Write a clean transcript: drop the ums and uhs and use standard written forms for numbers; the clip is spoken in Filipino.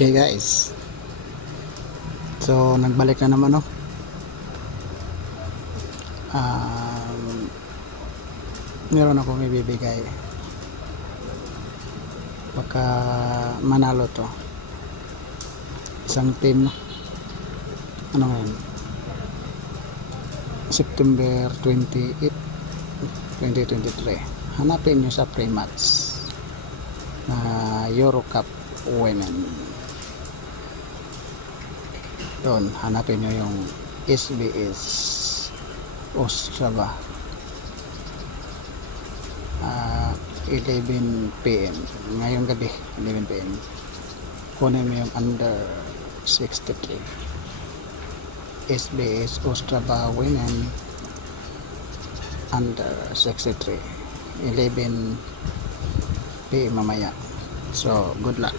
Okay guys, so nagbalik na naman, no. Meron akong ibibigay, baka manalo to. Isang team, no? Ano ngayon, September 28, 2023. Hanapin nyo sa pre-match na Euro Cup Women. Doon, hanapin nyo yung SBS Ostrava. 11 PM ngayong gabi, 11 PM. Kunin mo yung under 63 SBS Ostrava Women under 63, 11 PM mamaya. So good luck.